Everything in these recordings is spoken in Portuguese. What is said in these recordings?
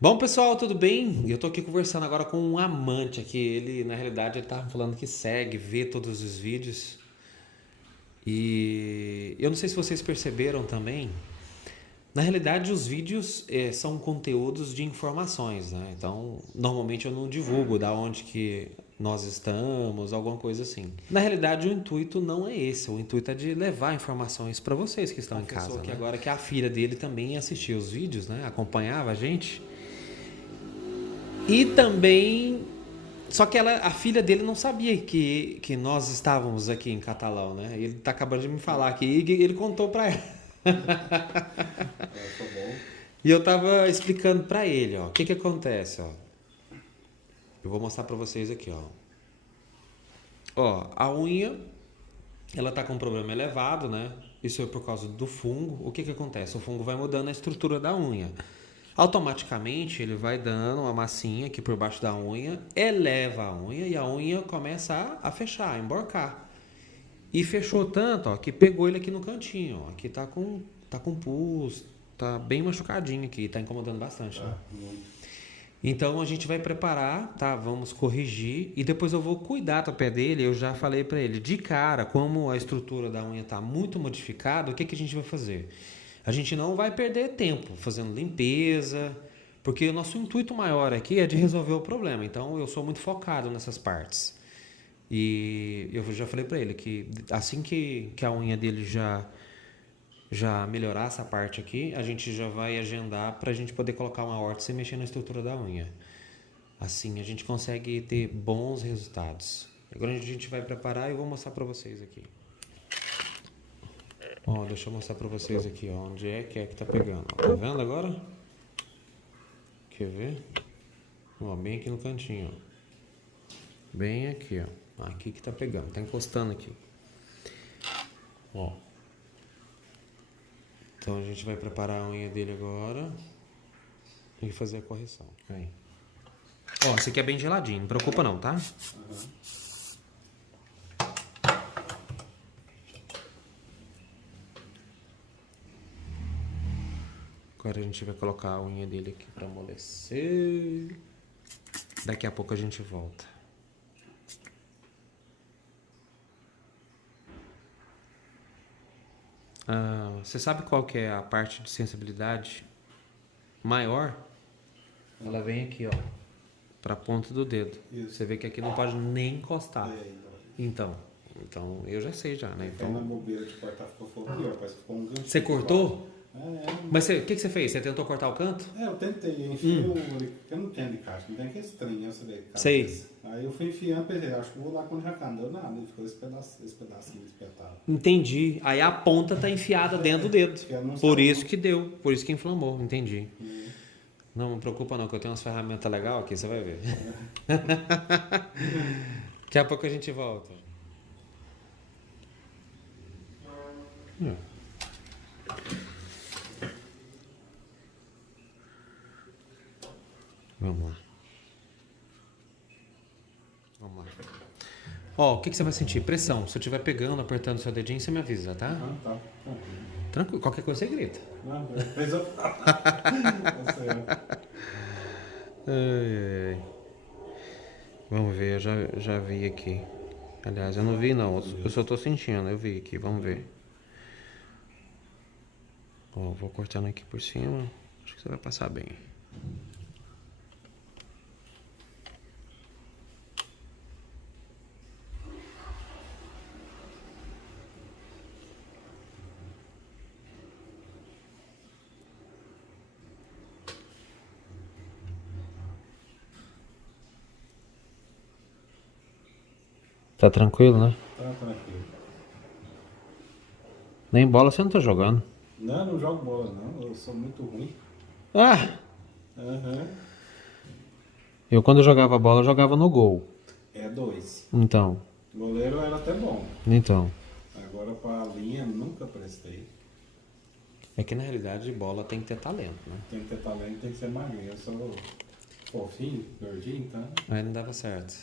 Bom, pessoal, tudo bem? Eu tô aqui conversando agora com um amante aqui. Ele, na realidade, ele tava falando que segue, vê todos os vídeos. E eu não sei se vocês perceberam também. Na realidade, os vídeos são conteúdos de informações, né? Então, normalmente eu não divulgo da onde que nós estamos, alguma coisa assim. Na realidade, o intuito não é esse. O intuito é de levar informações para vocês que estão em casa, que né? agora que a filha dele também assistia os vídeos, né? Acompanhava a gente. E também. Só que a filha dele não sabia que nós estávamos aqui em Catalão, né? Ele tá acabando de me falar aqui e ele contou pra ela. Achou bom? E eu tava explicando pra ele, ó. O que que acontece, ó. Eu vou mostrar pra vocês aqui, ó. Ó, a unha, ela tá com um problema elevado, né? Isso é por causa do fungo. O que que acontece? O fungo vai mudando a estrutura da unha. Automaticamente ele vai dando uma massinha aqui por baixo da unha, eleva a unha e a unha começa a fechar, a emborcar. E fechou tanto, ó, que pegou ele aqui no cantinho, ó. Aqui tá com pus, tá bem machucadinho aqui, tá incomodando bastante, né? Muito. Então a gente vai preparar, tá? Vamos corrigir e depois eu vou cuidar do pé dele. Eu já falei pra ele, de cara, como a estrutura da unha tá muito modificada, o que que a gente vai fazer? A gente não vai perder tempo fazendo limpeza, porque o nosso intuito maior aqui é de resolver o problema. Então eu sou muito focado nessas partes. E eu já falei pra ele que assim que a unha dele já melhorar essa parte aqui, a gente já vai agendar pra gente poder colocar uma órtese e mexer na estrutura da unha. Assim a gente consegue ter bons resultados. Agora a gente vai preparar e eu vou mostrar pra vocês aqui. Ó, deixa eu mostrar pra vocês aqui, ó, onde é que tá pegando. Ó, tá vendo agora? Quer ver? Ó, bem aqui no cantinho, ó. Bem aqui, ó. Aqui que tá pegando, tá encostando aqui. Ó. Então a gente vai preparar a unha dele agora e fazer a correção. Aí. Ó, esse aqui é bem geladinho, não preocupa não, tá? Agora a gente vai colocar a unha dele aqui pra amolecer. Daqui a pouco a gente volta. Você sabe qual que é a parte de sensibilidade maior? Ela vem aqui, ó, pra ponta do dedo. Isso. Você vê que aqui não pode nem encostar. É, Então eu já sei já, né? Então, na Então, bobeira de cortar ficou pior, parece que ficou um gancho. você cortou? É, Mas o que você fez? Você tentou cortar o canto? eu tentei, enfiei eu não tenho de caixa, não tem aquele trem, né? Você vê que Sei. Aí eu fui enfiando, pensei, acho que vou lá quando já não deu nada, e ficou esse pedacinho espetado. Entendi. Aí a ponta tá enfiada dentro do dedo. Que eu não Por sabia. isso que deu. Por isso que inflamou. Entendi. Não preocupa não, que eu tenho umas ferramentas legais aqui, você vai ver. Daqui a pouco a gente volta. Vamos lá. Vamos lá. Ó, o que você vai sentir? Pressão. Se eu estiver pegando, apertando seu dedinho, você me avisa, tá? Ah, tá. Tranquilo. Qualquer coisa você grita. Não, fez eu Tá certo. Ai, ai. Vamos ver, eu já vi aqui. Aliás, eu não vi não, eu só tô sentindo, eu vi aqui, vamos ver. Ó, vou cortando aqui por cima, acho que você vai passar bem. Tá tranquilo, né? Tá tranquilo. Nem bola você não tá jogando. Não, não jogo bola não, eu sou muito ruim. Ah! Aham. Eu quando eu jogava bola, eu jogava no gol. É dois. Então, Goleiro era até bom. então. Agora pra linha nunca prestei. É que na realidade bola tem que ter talento, né? Tem que ter talento, tem que ser magrinho. Eu sou fofinho, gordinho, então. Aí não dava certo.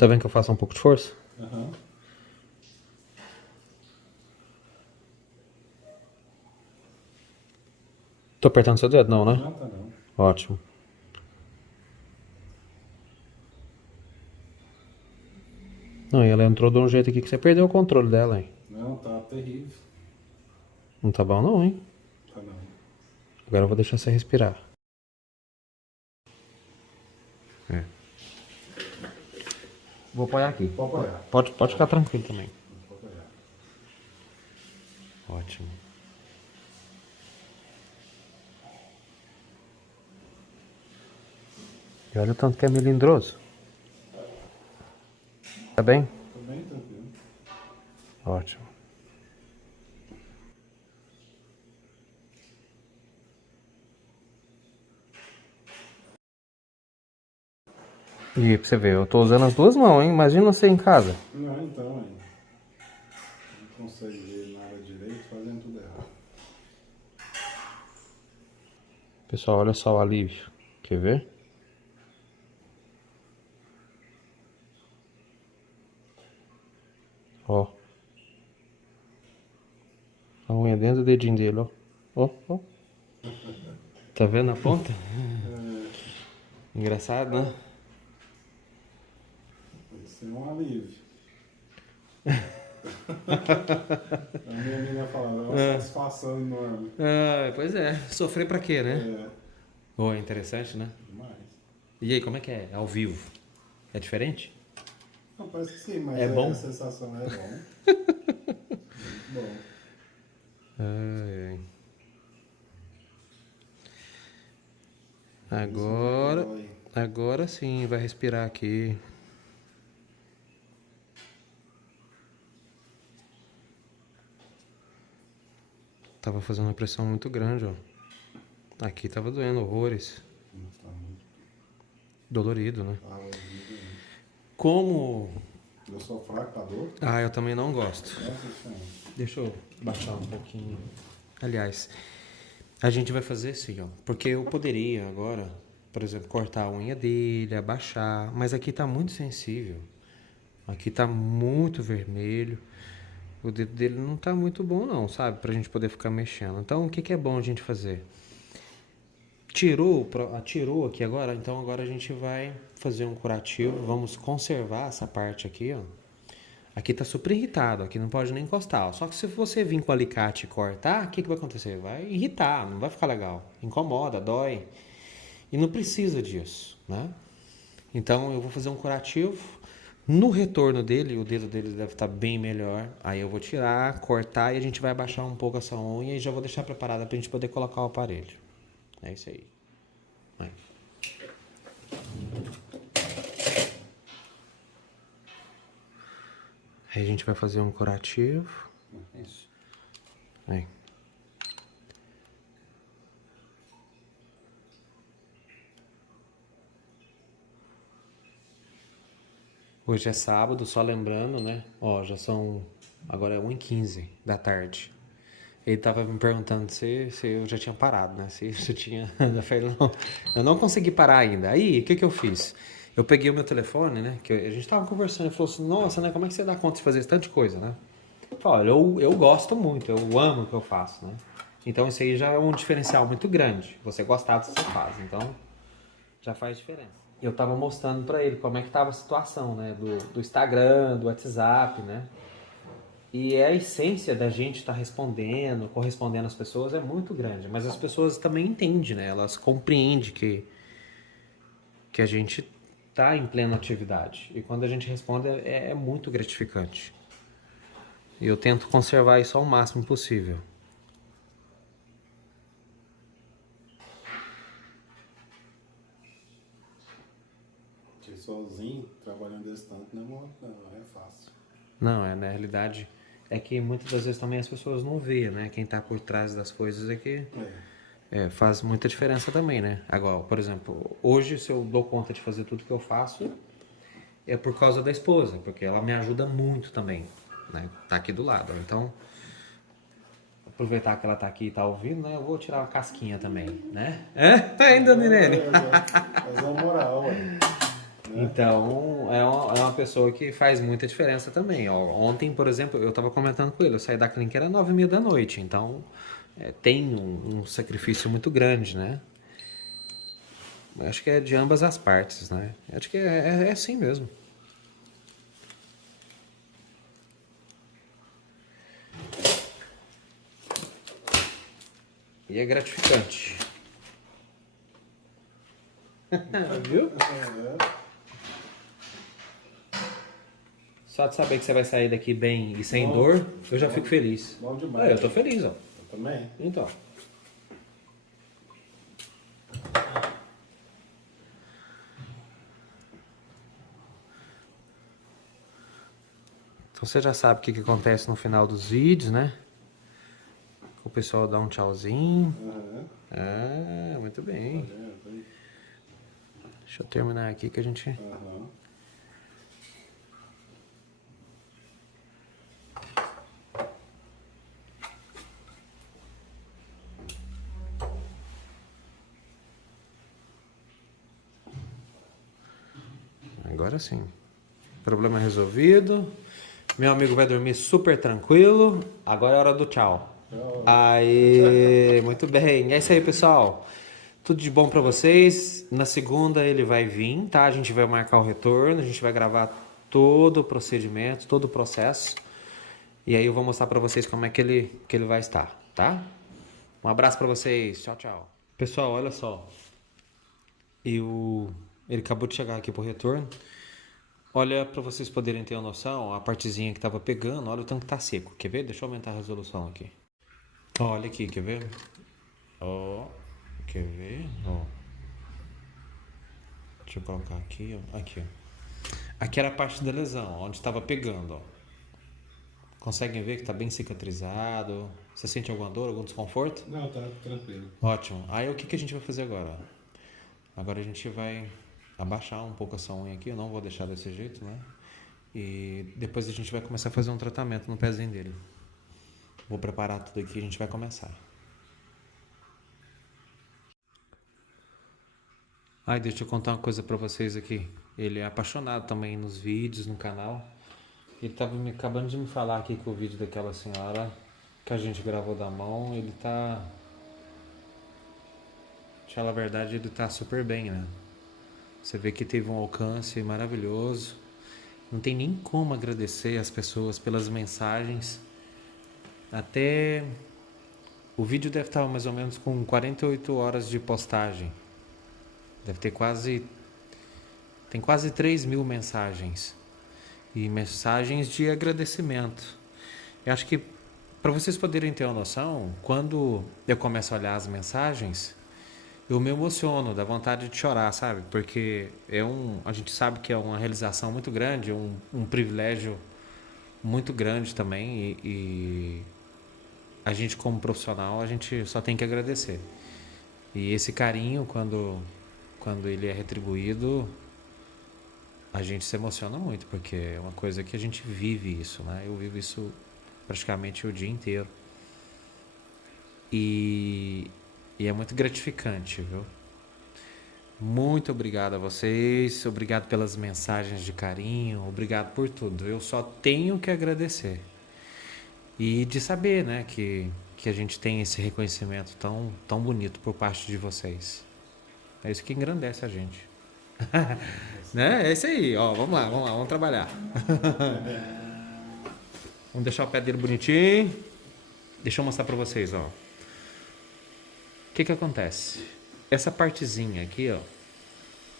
Tá vendo que eu faço um pouco de força? Aham. Tô apertando seu dedo? Não, né? Não, tá não. Ótimo. Não, e ela entrou de um jeito aqui que você perdeu o controle dela, hein? Não, tá terrível. Não tá bom não, hein? Tá não. Agora eu vou deixar você respirar. É. Vou apoiar aqui. Pode apoiar. Pode ficar tranquilo também. Pode apoiar. Ótimo. E olha o tanto que é melindroso. Tá bem? Tô bem tranquilo. Ótimo. E pra você ver, eu tô usando as duas mãos, hein? Imagina você em casa. Não, então, aí. Não consegue ver nada direito, fazendo tudo errado. Pessoal, olha só o alívio. Quer ver? Ó. A unha dentro do dedinho dele, ó. Ó. Tá vendo a ponta? Engraçado, né? Isso é um alívio. A minha menina fala, é uma satisfação enorme. Ah, pois é. Sofrer pra quê, né? É, Oh, é interessante, né? demais. E aí, como é que é? Ao vivo? É diferente? Não, parece que sim, mas É bom? a sensação é bom. Muito bom. Ai, ai. Agora sim, vai respirar aqui. Tava fazendo uma pressão muito grande, ó. Aqui tava doendo horrores. Tá muito Dolorido, né? horrível. Como... Eu sou fraco, tá dor? Ah, eu também não gosto. Nossa Senhora. Deixa eu baixar um pouquinho. Aliás, a gente vai fazer assim, ó. Porque eu poderia agora, por exemplo, cortar a unha dele, abaixar. Mas aqui tá muito sensível. Aqui tá muito vermelho. O dedo dele não tá muito bom não, sabe? Pra gente poder ficar mexendo. Então, o que que é bom a gente fazer? Tirou aqui agora, então agora a gente vai fazer um curativo. Vamos conservar essa parte aqui, ó. Aqui tá super irritado, aqui não pode nem encostar. Ó. Só que se você vir com o alicate e cortar, o que que vai acontecer? Vai irritar, não vai ficar legal. Incomoda, dói. E não precisa disso, né? Então eu vou fazer um curativo. No retorno dele, o dedo dele deve estar bem melhor. Aí eu vou tirar, cortar e a gente vai abaixar um pouco essa unha e já vou deixar preparada pra gente poder colocar o aparelho. É isso aí. Vai. Aí a gente vai fazer um curativo. Isso. Aí. Hoje é sábado, só lembrando, né? Ó, já são... Agora é 1h15 da tarde. Ele tava me perguntando se eu já tinha parado, né? Se eu tinha... Eu falei, não, eu não consegui parar ainda. Aí, o que que eu fiz? Eu peguei o meu telefone, né? Que a gente tava conversando e falou assim, nossa, né? Como é que você dá conta de fazer tanta coisa, né? Eu falei, olha, eu gosto muito, eu amo o que eu faço, né? Então isso aí já é um diferencial muito grande. Você gostar do que você faz, então já faz diferença. Eu tava mostrando pra ele como é que tava a situação, né? Do Instagram, do WhatsApp, né? E a essência da gente estar respondendo, correspondendo às pessoas é muito grande. Mas as pessoas também entendem, né? Elas compreendem que a gente tá em plena atividade. E quando a gente responde é muito gratificante. E eu tento conservar isso ao máximo possível. Porque sozinho, trabalhando desse tanto, não é fácil. Não, na realidade é que muitas das vezes também as pessoas não veem, né? Quem tá por trás das coisas é que faz muita diferença também, né? Agora, por exemplo, hoje se eu dou conta de fazer tudo que eu faço é por causa da esposa, porque ela me ajuda muito também, né? Tá aqui do lado. Então, aproveitar que ela tá aqui e tá ouvindo, né? Eu vou tirar uma casquinha também, né? É? Ainda, Nirene? Mas é moral, ué. Então, é uma pessoa que faz muita diferença também. Ó, ontem, por exemplo, eu estava comentando com ele, eu saí da clínica, era 9h30 da noite. Então, tem um sacrifício muito grande, né? Acho que é de ambas as partes, né? Acho que é assim mesmo. E é gratificante. Viu? Só de saber que você vai sair daqui bem e sem dor, eu já fico feliz. Bom demais. Eu tô feliz, ó. Eu também. Então. Então você já sabe o que acontece no final dos vídeos, né? O pessoal dá um tchauzinho. Ah, muito bem. Deixa eu terminar aqui que a gente... Agora sim. Problema resolvido. Meu amigo vai dormir super tranquilo. Agora é hora do tchau. Aí, muito bem. É isso aí, pessoal. Tudo de bom pra vocês. Na segunda ele vai vir, tá? A gente vai marcar o retorno. A gente vai gravar todo o procedimento, todo o processo. E aí eu vou mostrar pra vocês como é que ele vai estar, tá? Um abraço pra vocês. Tchau, tchau. Pessoal, olha só. Ele acabou de chegar aqui pro retorno. Olha, para vocês poderem ter uma noção, a partezinha que tava pegando, olha o tanto que tá seco. Quer ver? Deixa eu aumentar a resolução aqui. Olha aqui, quer ver? Ó, quer ver? Ó. Deixa eu colocar aqui, ó. Aqui, ó. Aqui era a parte da lesão, onde estava pegando, ó. Conseguem ver que tá bem cicatrizado? Você sente alguma dor, algum desconforto? Não, tá tranquilo. Ótimo. Aí o que a gente vai fazer agora? Agora a gente vai abaixar um pouco essa unha aqui, eu não vou deixar desse jeito, né? E depois a gente vai começar a fazer um tratamento no pezinho dele. Vou preparar tudo aqui e a gente vai começar. Ai, deixa eu contar uma coisa pra vocês aqui. Ele é apaixonado também nos vídeos, no canal. Ele tava acabando de me falar aqui que o vídeo daquela senhora que a gente gravou da mão, ele tá... Pra falar a verdade, ele tá super bem, né? Você vê que teve um alcance maravilhoso. Não tem nem como agradecer as pessoas pelas mensagens. Até o vídeo deve estar mais ou menos com 48 horas de postagem. Deve ter tem quase 3.000 mensagens. E mensagens de agradecimento. Eu acho que para vocês poderem ter uma noção, quando eu começo a olhar as mensagens, eu me emociono, dá vontade de chorar, sabe? Porque a gente sabe que é uma realização muito grande, um privilégio muito grande também. E a gente, como profissional, a gente só tem que agradecer. E esse carinho, quando ele é retribuído, a gente se emociona muito, porque é uma coisa que a gente vive isso, né? Eu vivo isso praticamente o dia inteiro. E é muito gratificante, viu? Muito obrigado a vocês, obrigado pelas mensagens de carinho, obrigado por tudo. Eu só tenho que agradecer. E de saber, né, que a gente tem esse reconhecimento tão bonito por parte de vocês. É isso que engrandece a gente. Né? É isso aí, ó, vamos lá, vamos trabalhar. Vamos deixar o pé dele bonitinho. Deixa eu mostrar pra vocês, ó. O que acontece? Essa partezinha aqui, ó,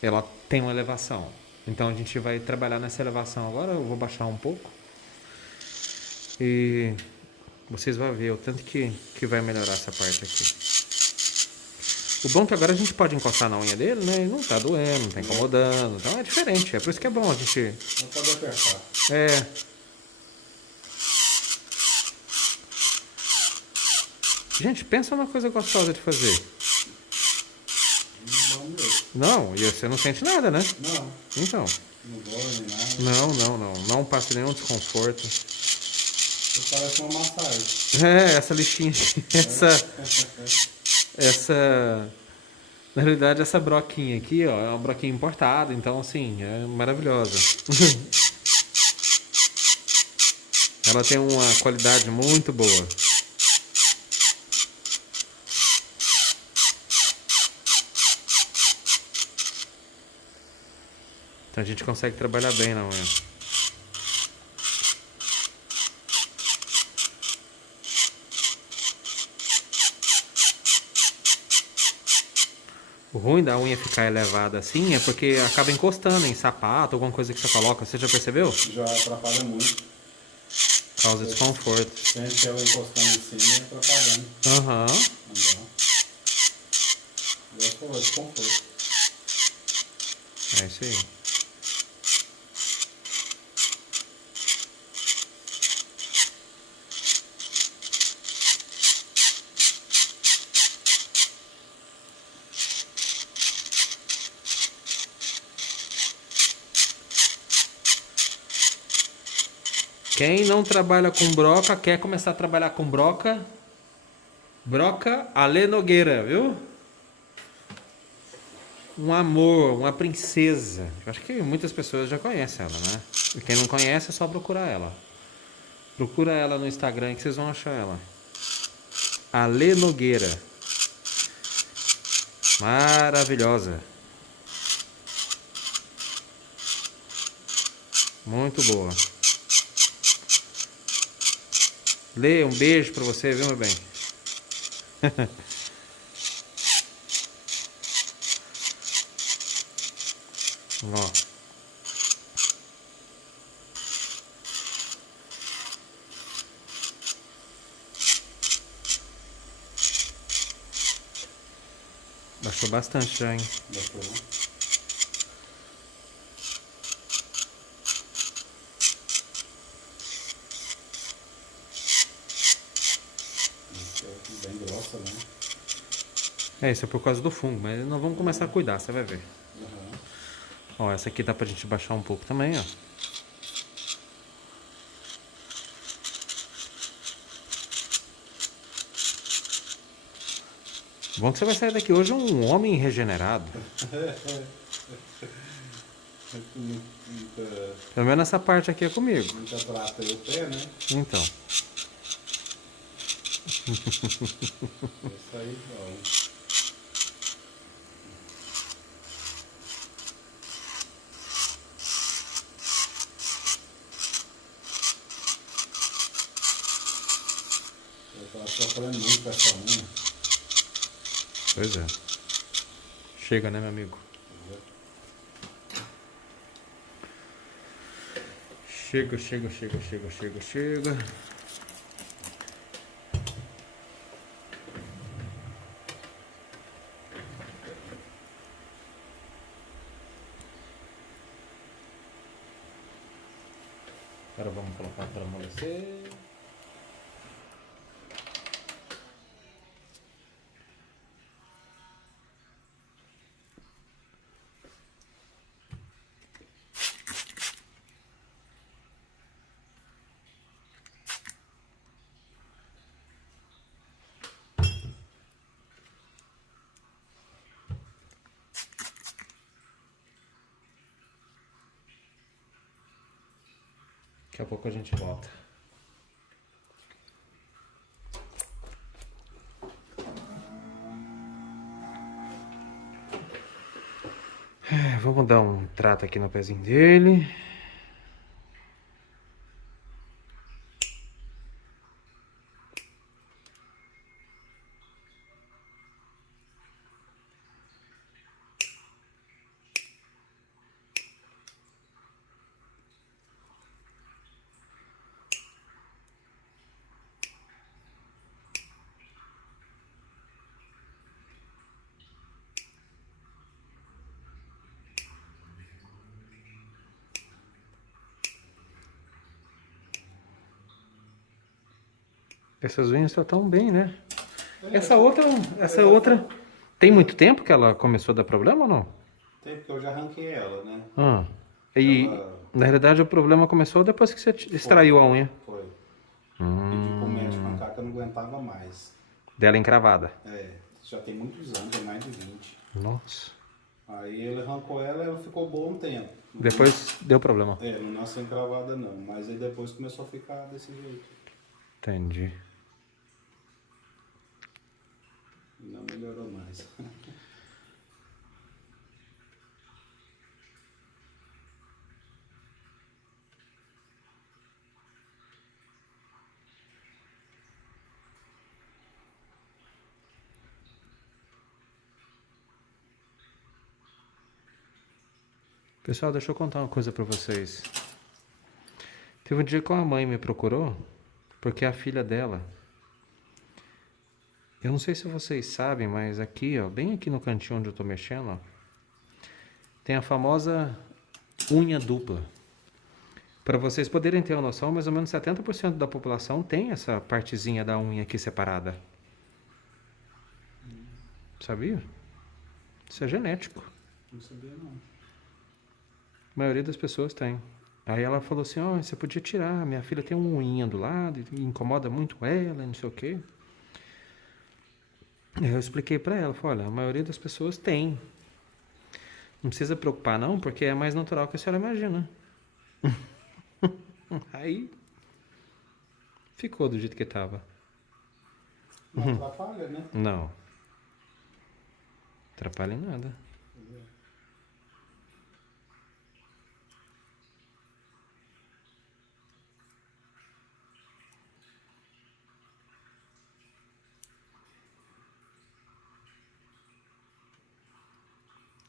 ela tem uma elevação. Então a gente vai trabalhar nessa elevação agora. Eu vou baixar um pouco. E vocês vão ver o tanto que vai melhorar essa parte aqui. O bom é que agora a gente pode encostar na unha dele, né? Não tá doendo, não tá incomodando. Então é diferente. É por isso que é bom a gente... Não pode apertar. É. Gente, pensa numa coisa gostosa de fazer. Não, e você não sente nada, né? Não. Então. Não dói nem nada. Não passa nenhum desconforto. Isso parece uma massagem. É, essa lixinha, essa Na realidade, essa broquinha aqui, ó, é uma broquinha importada, então, assim, é maravilhosa. Ela tem uma qualidade muito boa. Então a gente consegue trabalhar bem na unha. O ruim da unha ficar elevada assim é porque acaba encostando em sapato, alguma coisa que você coloca. Você já percebeu? Já atrapalha muito. Causa desconforto. Sempre ela encostando em cima e atrapalhando. Aham. Não dá. Já falou, desconforto. É isso aí. Quem não trabalha com broca, quer começar a trabalhar com broca, broca Ale Nogueira, viu? Um amor, uma princesa. Eu acho que muitas pessoas já conhecem ela, né? E quem não conhece é só procurar ela. Procura ela no Instagram que vocês vão achar ela. Ale Nogueira. Maravilhosa. Muito boa. Lê, um beijo pra você, viu, meu bem? Ó. Baixou bastante já, hein? Baixou. Bem grossa, né? É, isso é por causa do fungo, mas nós vamos começar a cuidar, você vai ver. Uhum. Ó, essa aqui dá pra gente baixar um pouco também, ó. Bom que você vai sair daqui hoje um homem regenerado. Pelo menos essa parte aqui é comigo. Muita prata e o pé, né? Então. É isso aí, ó. Eu tava sofrendo muito com essa unha. Pois é. Chega, né, meu amigo? Chega, chega, chega, chega, chega, chega. Agora vamos colocar para amolecer. Daqui a pouco a gente volta. Vamos dar um trato aqui no pezinho dele. Essas unhas estão tão bem, né? Essa outra, tem muito tempo que ela começou a dar problema ou não? Tem porque eu já arranquei ela, né? Ah, e na realidade o problema começou depois que você extraiu a unha. Foi. Pedi pro médico arrancar que eu não aguentava mais. Dela encravada. É, já tem muitos anos, tem mais de 20. Nossa. Aí ele arrancou ela e ela ficou boa um tempo. Depois deu problema. Não nasceu encravada não, mas aí depois começou a ficar desse jeito. Entendi. E não melhorou mais. Pessoal, deixa eu contar uma coisa pra vocês. Teve um dia que uma mãe me procurou, porque a filha dela... Eu não sei se vocês sabem, mas aqui, ó, bem aqui no cantinho onde eu tô mexendo, ó, tem a famosa unha dupla. Para vocês poderem ter uma noção, mais ou menos 70% da população tem essa partezinha da unha aqui separada. Sabia? Isso é genético. Não sabia não. A maioria das pessoas tem. Aí ela falou assim, ó, você podia tirar, minha filha tem uma unha do lado, e incomoda muito ela, não sei o quê. Eu expliquei pra ela, falei, olha, a maioria das pessoas tem. Não precisa preocupar não, porque é mais natural que a senhora imagina. Aí ficou do jeito que tava. Não atrapalha, né? Não. Atrapalha em nada.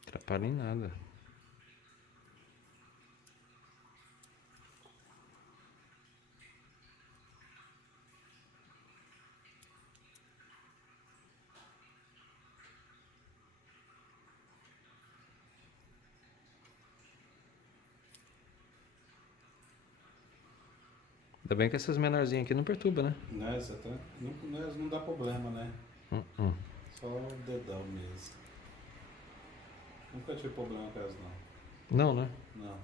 Atrapalha em nada. Ainda bem que essas menorzinhas aqui não perturbam, né? Né? Não dá problema, né? Só o dedão mesmo. Nunca tive problema com elas não. Não, né? Não.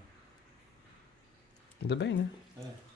Ainda bem, né? É.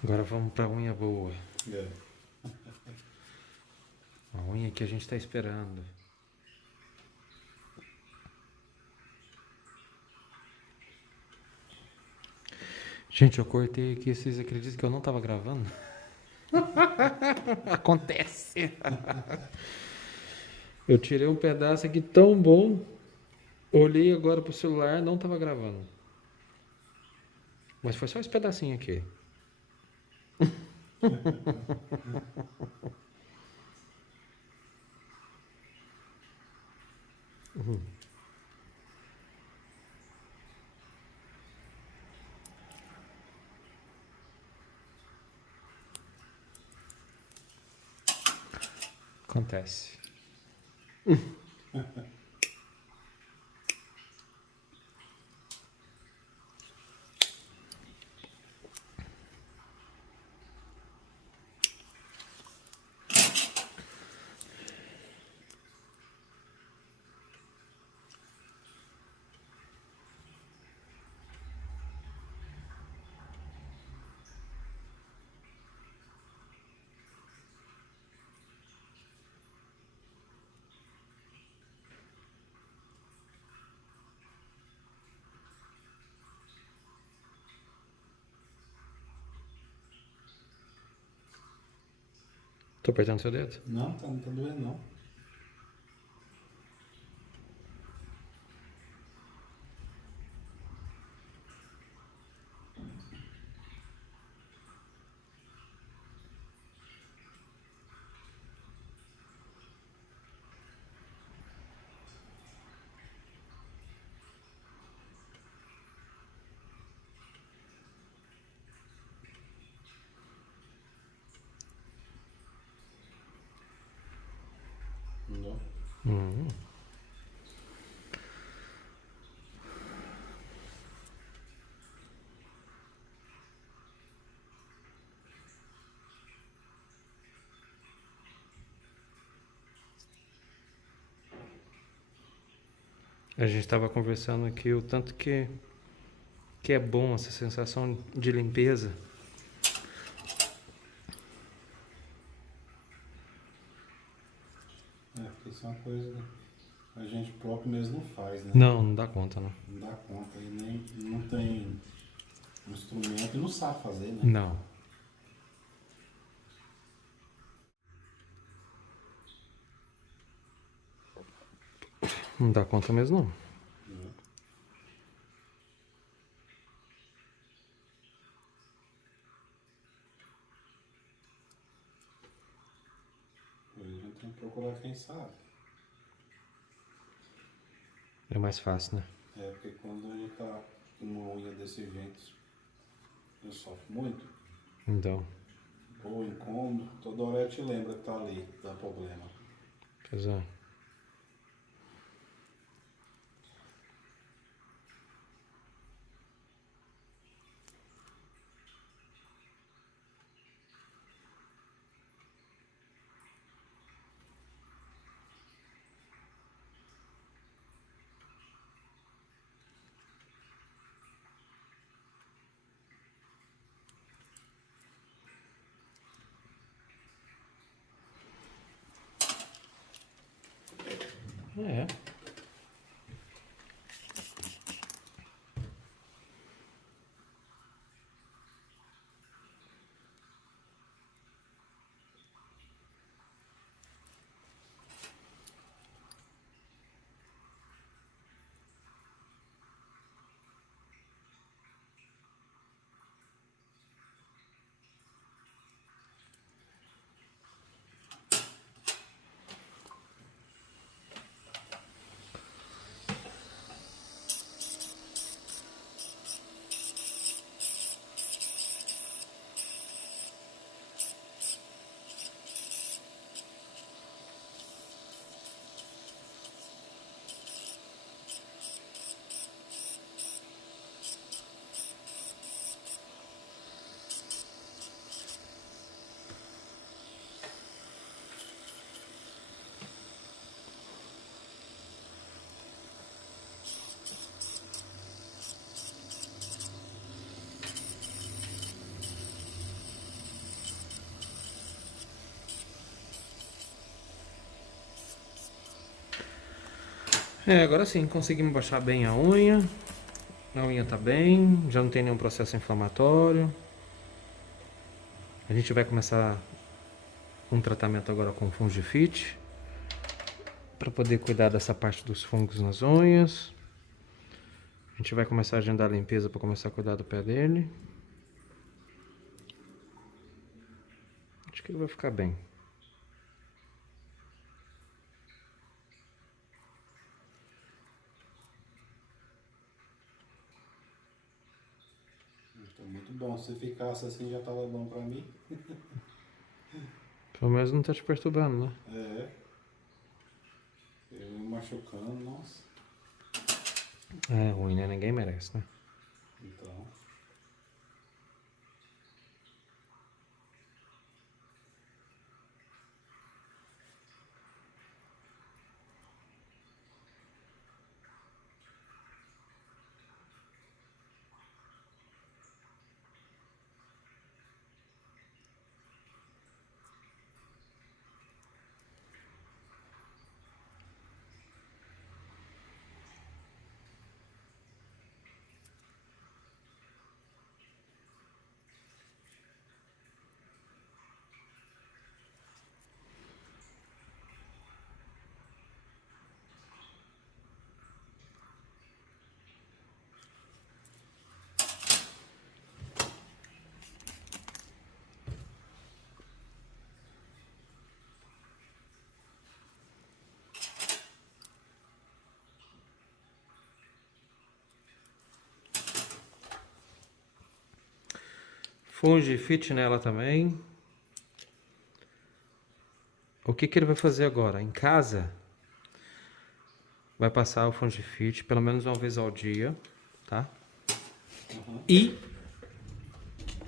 Agora vamos pra unha boa. É. A unha que a gente tá esperando. Gente, eu cortei aqui, vocês acreditam que eu não tava gravando? Acontece. Eu tirei um pedaço aqui tão bom. Olhei agora pro celular, não tava gravando. Mas foi só esse pedacinho aqui. Acontece. Tô apertando seu dedo? Não, não tá doendo não. Não. Uhum. A gente estava conversando aqui o tanto que é bom essa sensação de limpeza. Porque isso é uma coisa que a gente próprio mesmo não faz, né? Não dá conta, não. Não dá conta. E nem não tem um instrumento e não sabe fazer, né? Não. Não dá conta mesmo, não. A gente tem que procurar quem sabe. É mais fácil, né? Porque quando a gente tá com uma unha desse jeito, eu sofro muito. Então, Pô, incômodo, toda hora eu te lembro que tá ali, dá problema. pois é. É. Agora sim, conseguimos baixar bem a unha. A unha tá bem, já não tem nenhum processo inflamatório. A gente vai começar um tratamento agora com fungifite para poder cuidar dessa parte dos fungos nas unhas. A gente vai começar a agendar a limpeza para começar a cuidar do pé dele. Acho que ele vai ficar bem. Então, muito bom. Se ficasse assim já tava bom pra mim. Pelo menos não tá te perturbando, né? Eu me machucando, nossa. É ruim, né? Ninguém merece, né? Então. Fungifit nela também. O que ele vai fazer agora? Em casa, vai passar o Fungifit pelo menos uma vez ao dia, tá? E,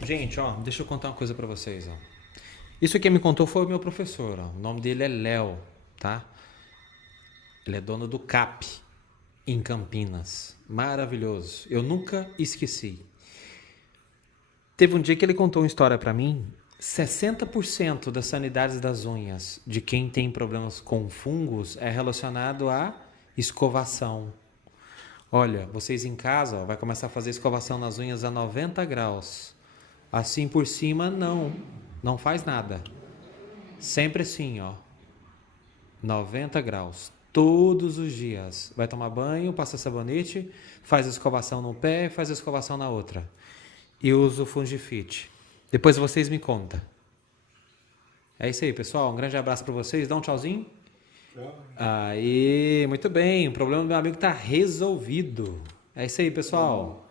gente, ó, deixa eu contar uma coisa pra vocês, ó. Isso quem me contou foi o meu professor, ó. O nome dele é Léo, tá? Ele é dono do CAP em Campinas. Maravilhoso. Eu nunca esqueci. Teve um dia que ele contou uma história pra mim. 60% das sanidades das unhas de quem tem problemas com fungos é relacionado à escovação. Olha, vocês em casa, ó, vai começar a fazer escovação nas unhas a 90 graus. Assim por cima, não faz nada. Sempre assim, ó. 90 graus. Todos os dias. Vai tomar banho, passa sabonete, faz a escovação no pé, faz a escovação na outra. E usa o Fungifit. Depois vocês me contam. É isso aí, pessoal. Um grande abraço para vocês. Dá um tchauzinho. Tchau. Aí, muito bem. O problema do meu amigo tá resolvido. É isso aí, pessoal.